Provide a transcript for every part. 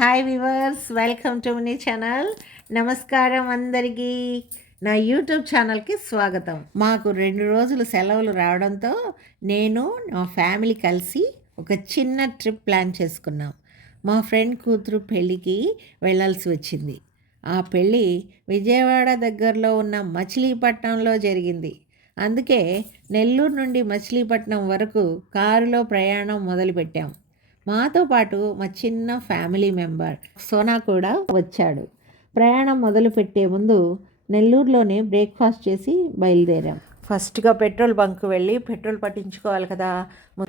Hi viewers, welcome to money channel. నమస్కారం అందరికీ. నా యూట్యూబ్ ఛానల్కి స్వాగతం. మాకు 2 రోజులు సెలవులు రావడంతో నేను నా ఫ్యామిలీ కలిసి ఒక చిన్న ట్రిప్ ప్లాన్ చేసుకున్నాం. మా ఫ్రెండ్ కూతురు పెళ్ళికి వెళ్ళాల్సి వచ్చింది. ఆ పెళ్ళి విజయవాడ దగ్గరలో ఉన్న మచిలీపట్నంలో జరిగింది. అందుకే నెల్లూరు నుండి మచిలీపట్నం వరకు కారులో ప్రయాణం మొదలుపెట్టాం. మాతో పాటు మా చిన్న ఫ్యామిలీ మెంబర్ సోనా కూడా వచ్చాడు. ప్రయాణం మొదలుపెట్టే ముందు నెల్లూరులోనే బ్రేక్ఫాస్ట్ చేసి బయలుదేరాం. ఫస్ట్గా పెట్రోల్ బంక్ వెళ్ళి పెట్రోల్ పట్టించుకోవాలి కదా.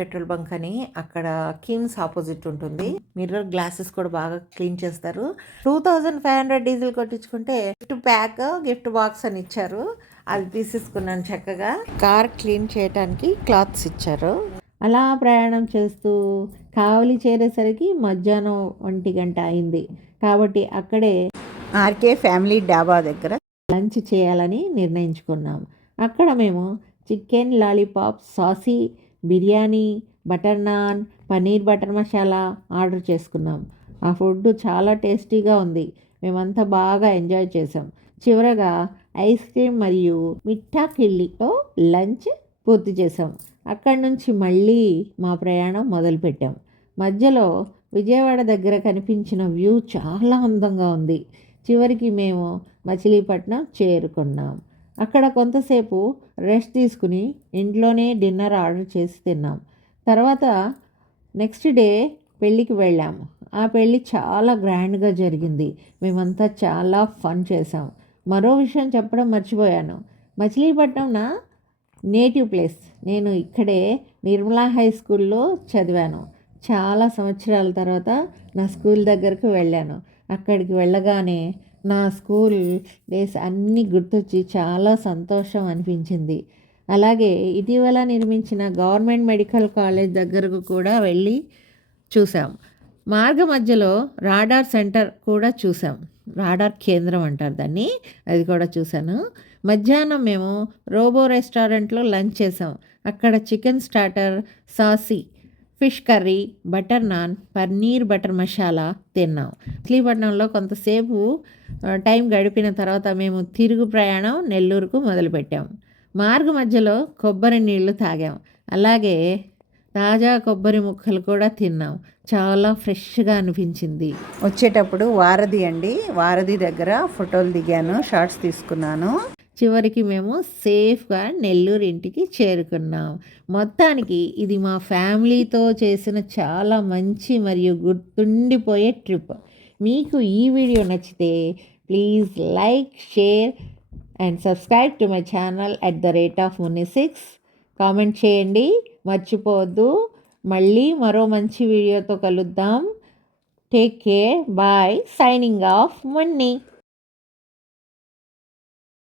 పెట్రోల్ బంక్ అని అక్కడ కిమ్స్ ఆపోజిట్ ఉంటుంది. మిర్రర్ గ్లాసెస్ కూడా బాగా క్లీన్ చేస్తారు. 2500 డీజిల్ కొట్టించుకుంటే గిఫ్ట్ ప్యాక్, గిఫ్ట్ బాక్స్ అని ఇచ్చారు. అది తీసేసుకున్నాను చక్కగా. కార్ క్లీన్ చేయడానికి క్లాత్స్ ఇచ్చారు. అలా ప్రయాణం చేస్తూ కావలి చేరేసరికి మధ్యాహ్నం 1 గంట అయింది. కాబట్టి అక్కడే ఆర్కే ఫ్యామిలీ డాబా దగ్గర లంచ్ చేయాలని నిర్ణయించుకున్నాం. అక్కడ మేము chicken lollipop, sassy biryani, butter non, paneer butter masala order చేసుకున్నాం. ఆ ఫుడ్ చాలా టేస్టీగా ఉంది. మేమంతా బాగా ఎంజాయ్ చేసాం. చివరగా ఐస్ క్రీమ్ మరియు మిఠా కిళ్ళితో లంచ్ పూర్తి చేసాం. అక్కడి నుంచి మళ్ళీ మా ప్రయాణం మొదలుపెట్టాం. మధ్యలో విజయవాడ దగ్గర కనిపించిన వ్యూ చాలా అందంగా ఉంది. చివరికి మేము మచిలీపట్నం చేరుకున్నాం. అక్కడ కొంతసేపు రెస్ట్ తీసుకుని ఇంట్లోనే డిన్నర్ ఆర్డర్ చేసి తిన్నాం. తర్వాత నెక్స్ట్ డే పెళ్ళికి వెళ్ళాము. ఆ పెళ్ళి చాలా గ్రాండ్గా జరిగింది. మేమంతా చాలా ఫన్ చేసాం. మరో విషయం చెప్పడం మర్చిపోయాను. మచిలీపట్నం నా నేటివ్ ప్లేస్. నేను ఇక్కడే నిర్మలా హై స్కూల్లో చదివాను. చాలా సంవత్సరాల తర్వాత నా స్కూల్ దగ్గరకు వెళ్ళాను. అక్కడికి వెళ్ళగానే నా స్కూల్ డేస్ అన్నీ గుర్తొచ్చి చాలా సంతోషం అనిపించింది. అలాగే ఇటీవల నిర్మించిన గవర్నమెంట్ మెడికల్ కాలేజ్ దగ్గరకు కూడా వెళ్ళి చూసాం. మార్గ మధ్యలో రాడార్ సెంటర్ కూడా చూసాం. రాడార్ కేంద్రం అంటారు దాన్ని. అది కూడా చూశాను. మధ్యాహ్నం మేము రోబో రెస్టారెంట్లో లంచ్ చేసాం. అక్కడ chicken starter, sassy, fish curry, butter non, paneer butter masala తిన్నాం. మచిలీపట్నంలో కొంతసేపు టైం గడిపిన తర్వాత మేము తిరుగు ప్రయాణం నెల్లూరుకు మొదలుపెట్టాం. మార్గ మధ్యలో కొబ్బరి నీళ్లు తాగాం. అలాగే తాజా కొబ్బరి ముక్కలు కూడా తిన్నాం. చాలా ఫ్రెష్గా అనిపించింది. వచ్చేటప్పుడు వారధి దగ్గర ఫోటోలు దిగాను, షార్ట్స్ తీసుకున్నాను. చివరికి మేము సేఫ్గా నెల్లూరు ఇంటికి చేరుకున్నాం. మొత్తానికి ఇది మా ఫ్యామిలీతో చేసిన చాలా మంచి మరియు గుర్తుండిపోయే ట్రిప్. మీకు ఈ వీడియో నచ్చితే please like, share and subscribe to my channel @Munni6. Comment చేయండి, మర్చిపోవద్దు. మళ్ళీ మరో మంచి వీడియోతో కలుద్దాం. Take care, bye. Signing off, Munni.